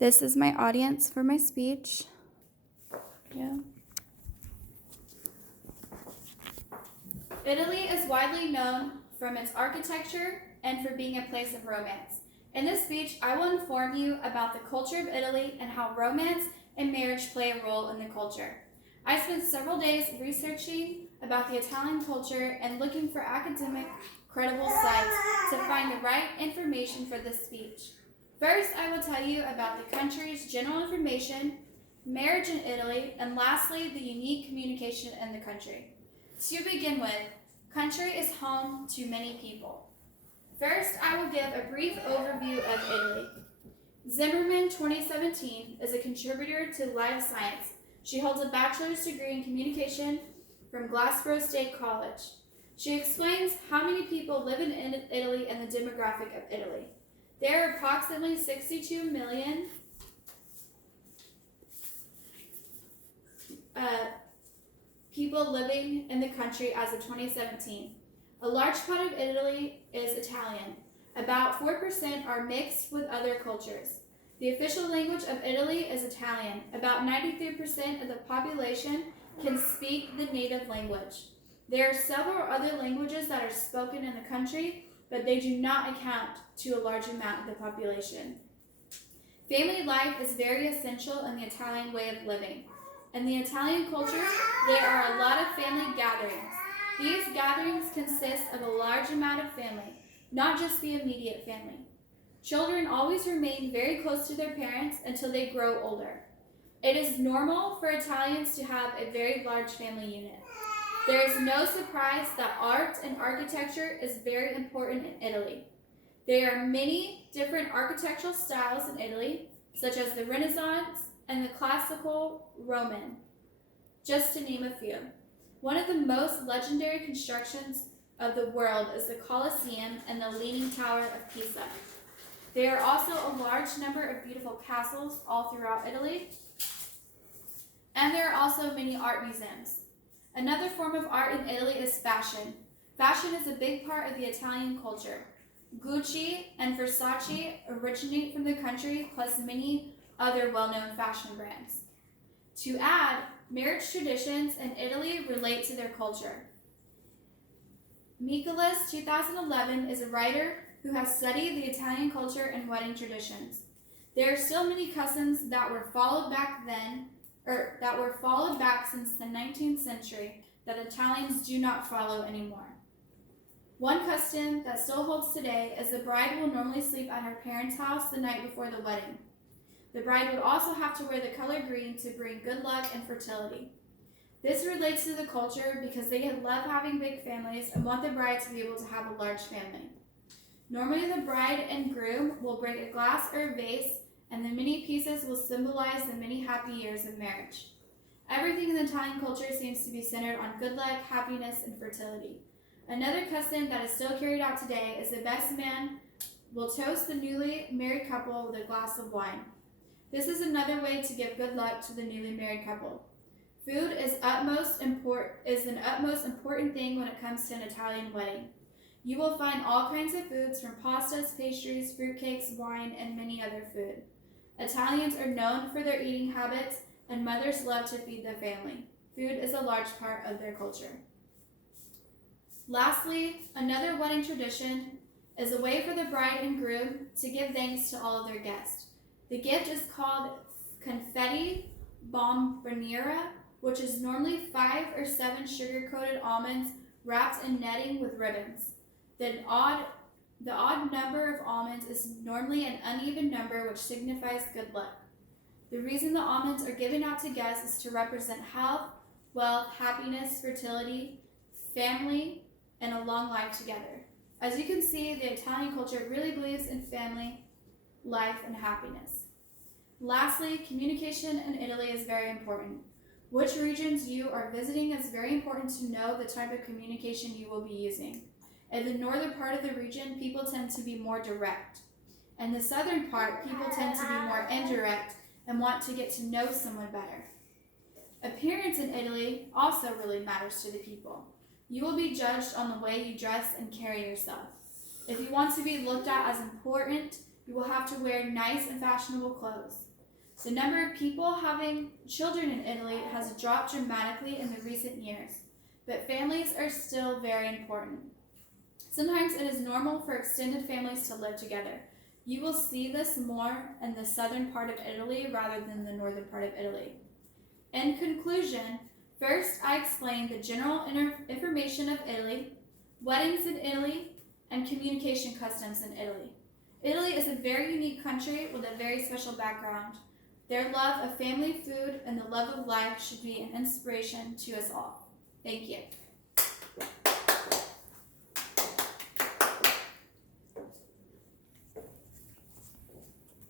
This is my audience for my speech. Yeah. Italy is widely known from its architecture and for being a place of romance. In this speech, I will inform you about the culture of Italy and how romance and marriage play a role in the culture. I spent several days researching about the Italian culture and looking for academic, credible sites to find the right information for this speech. First, I will tell you about the country's general information, marriage in Italy, and lastly, the unique communication in the country. To begin with, country is home to many people. First, I will give a brief overview of Italy. Zimmerman 2017 is a contributor to Live Science. She holds a bachelor's degree in communication from Glasgow State College. She explains how many people live in Italy and the demographic of Italy. There are approximately 62 million people living in the country as of 2017. A large part of Italy is Italian. About 4% are mixed with other cultures. The official language of Italy is Italian. About 93% of the population can speak the native language. There are several other languages that are spoken in the country, but they do not account to a large amount of the population. Family life is very essential in the Italian way of living. In the Italian culture, there are a lot of family gatherings. These gatherings consist of a large amount of family, not just the immediate family. Children always remain very close to their parents until they grow older. It is normal for Italians to have a very large family unit. There is no surprise that art and architecture is very important in Italy. There are many different architectural styles in Italy, such as the Renaissance and the Classical Roman, just to name a few. One of the most legendary constructions of the world is the Colosseum and the Leaning Tower of Pisa. There are also a large number of beautiful castles all throughout Italy, and there are also many art museums. Another form of art in Italy is fashion. Fashion is a big part of the Italian culture. Gucci and Versace originate from the country, plus many other well-known fashion brands. To add, marriage traditions in Italy relate to their culture. Michaelis 2011 is a writer who has studied the Italian culture and wedding traditions. There are still many customs that were followed back since the 19th century that Italians do not follow anymore. One custom that still holds today is the bride will normally sleep at her parents' house the night before the wedding. The bride would also have to wear the color green to bring good luck and fertility. This relates to the culture because they love having big families and want the bride to be able to have a large family. Normally, the bride and groom will break a glass or a vase, and the many pieces will symbolize the many happy years of marriage. Everything in the Italian culture seems to be centered on good luck, happiness, and fertility. Another custom that is still carried out today is the best man will toast the newly married couple with a glass of wine. This is another way to give good luck to the newly married couple. Food is an utmost important thing when it comes to an Italian wedding. You will find all kinds of foods from pastas, pastries, fruitcakes, wine, and many other food. Italians are known for their eating habits, and mothers love to feed their family. Food is a large part of their culture. Lastly, another wedding tradition is a way for the bride and groom to give thanks to all of their guests. The gift is called confetti bomboniera, which is normally 5 or 7 sugar-coated almonds wrapped in netting with ribbons. The odd number of almonds is normally an uneven number, which signifies good luck. The reason the almonds are given out to guests is to represent health, wealth, happiness, fertility, family, and a long life together. As you can see, the Italian culture really believes in family, life, and happiness. Lastly, communication in Italy is very important. Which regions you are visiting is very important to know the type of communication you will be using. In the northern part of the region, people tend to be more direct. In the southern part, people tend to be more indirect and want to get to know someone better. Appearance in Italy also really matters to the people. You will be judged on the way you dress and carry yourself. If you want to be looked at as important, you will have to wear nice and fashionable clothes. The number of people having children in Italy has dropped dramatically in the recent years, but families are still very important. Sometimes it is normal for extended families to live together. You will see this more in the southern part of Italy rather than the northern part of Italy. In conclusion, first I explained the general information of Italy, weddings in Italy, and communication customs in Italy. Italy is a very unique country with a very special background. Their love of family food and the love of life should be an inspiration to us all. Thank you.